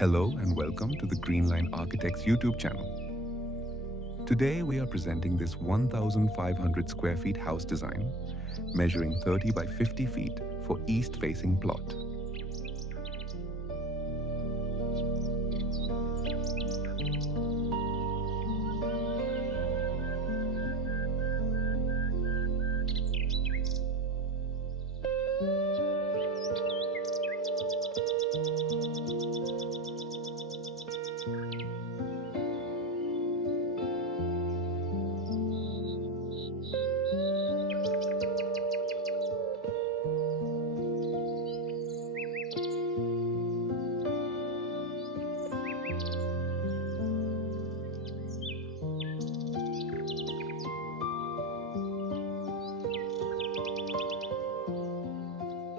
Hello and welcome to the Greenline Architects YouTube channel. Today we are presenting this 1,500 square feet house design, measuring 30 by 50 feet for east-facing plot.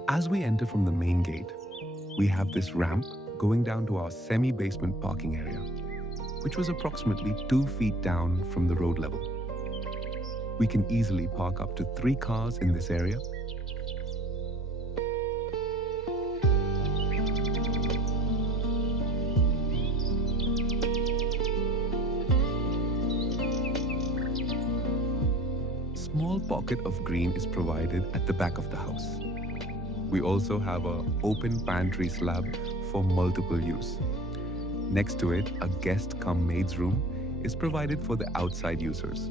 As we enter from the main gate, we have this ramp going down to our semi-basement parking area, which was approximately 2 feet down from the road level. We can easily park up to 3 cars in this area. Small pocket of green is provided at the back of the house. We also have an open pantry slab for multiple use. Next to it, a guest cum maid's room is provided for the outside users.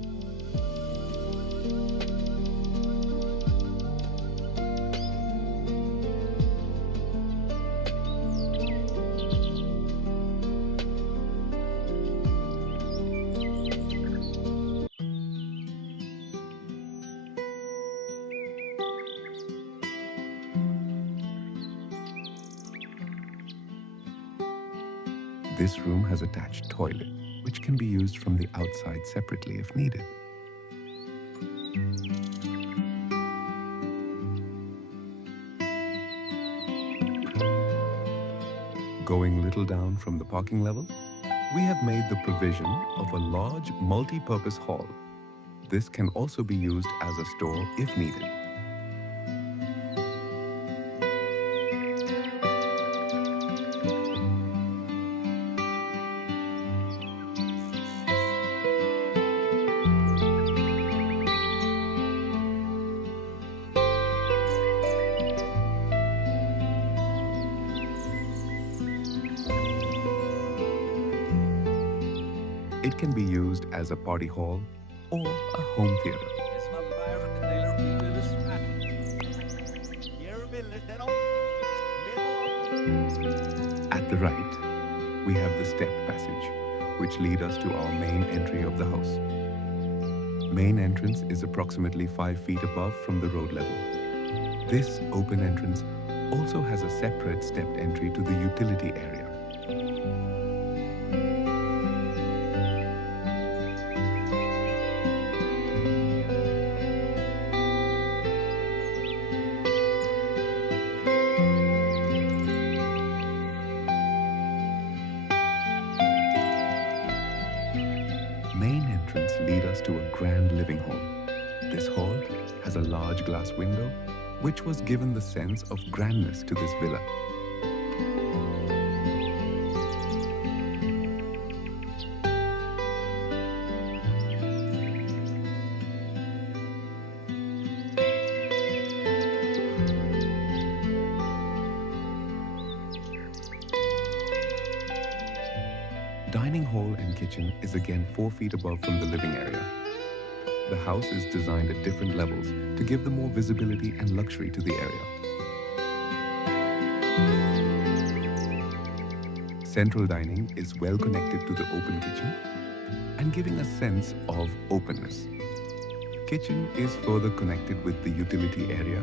This room has attached toilet, which can be used from the outside separately if needed. Going little down from the parking level, we have made the provision of a large multi-purpose hall. This can also be used as a store if needed. It can be used as a party hall or a home theater. At the right, we have the stepped passage, which lead us to our main entry of the house. Main entrance is approximately 5 feet above from the road level. This open entrance also has a separate stepped entry to the utility area. Main entrance lead us to a grand living hall. This hall has a large glass window, which was given the sense of grandness to this villa. Dining hall and kitchen is again 4 feet above from the living area. The house is designed at different levels to give the more visibility and luxury to the area. Central dining is well connected to the open kitchen and giving a sense of openness. Kitchen is further connected with the utility area,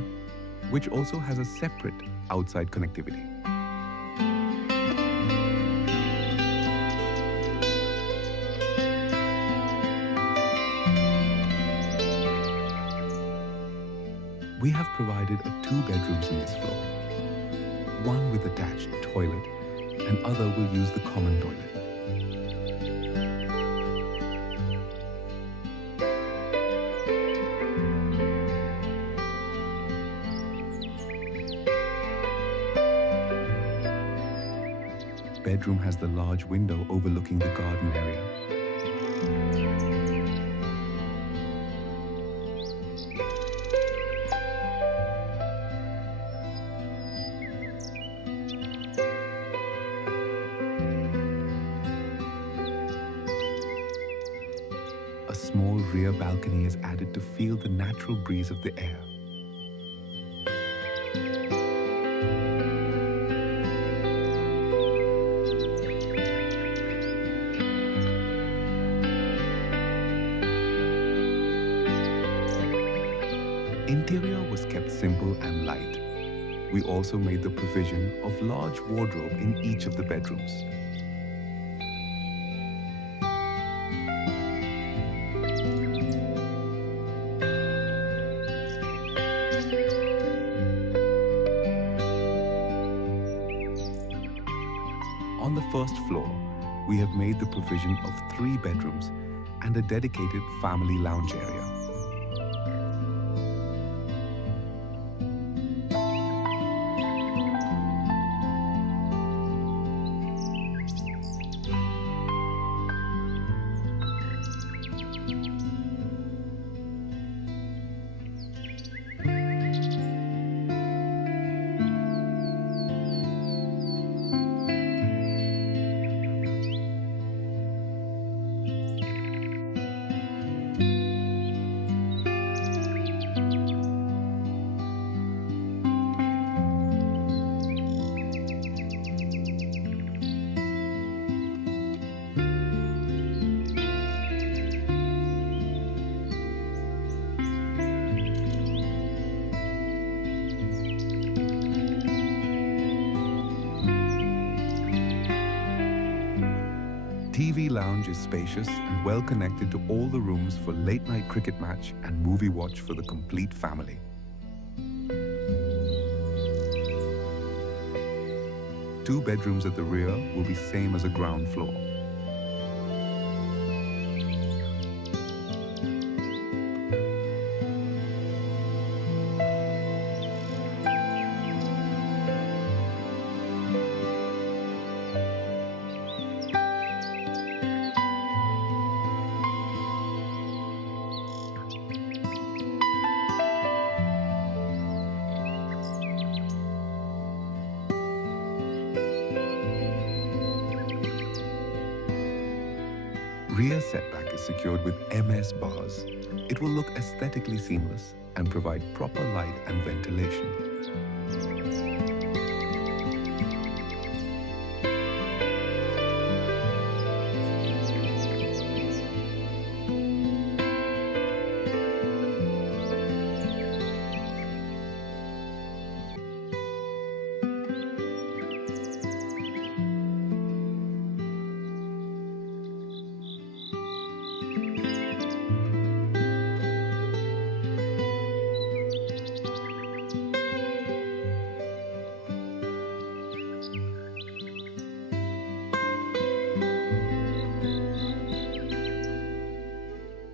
which also has a separate outside connectivity. We have provided 2 bedrooms in this floor. One with attached toilet and other will use the common toilet. bedroom has the large window overlooking the garden area. A small rear balcony is added to feel the natural breeze of the air. Interior was kept simple and light. We also made the provision of large wardrobe in each of the bedrooms. On the first floor, we have made the provision of 3 bedrooms and a dedicated family lounge area. TV lounge is spacious and well connected to all the rooms for late-night cricket match and movie watch for the complete family. Two bedrooms at the rear will be same as a ground floor. Rear setback is secured with MS bars. It will look aesthetically seamless and provide proper light and ventilation.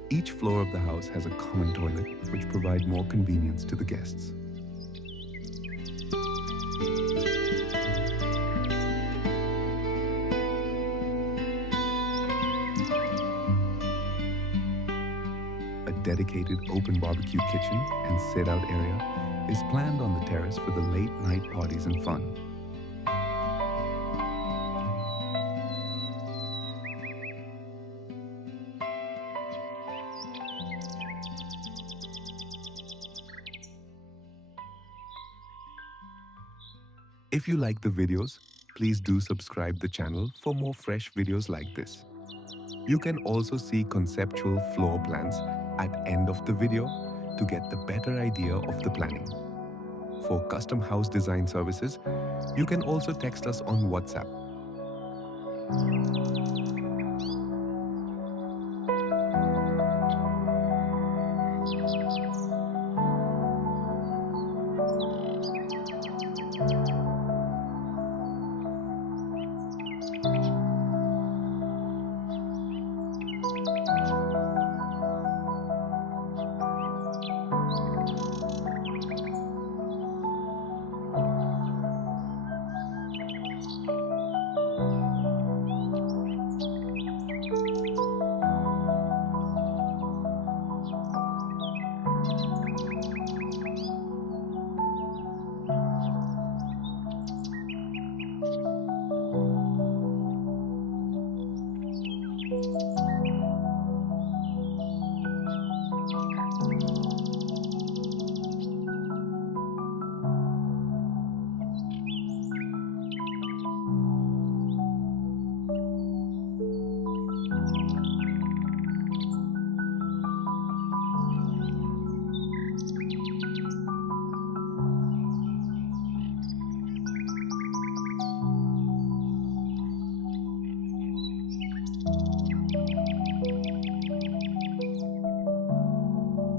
Each floor of the house has a common toilet, which provide more convenience to the guests. A dedicated open barbecue kitchen and sit-out area is planned on the terrace for the late-night parties and fun. If you like the videos, please do subscribe the channel for more fresh videos like this. You can also see conceptual floor plans at end of the video to get the better idea of the planning. For custom house design services, you can also text us on WhatsApp.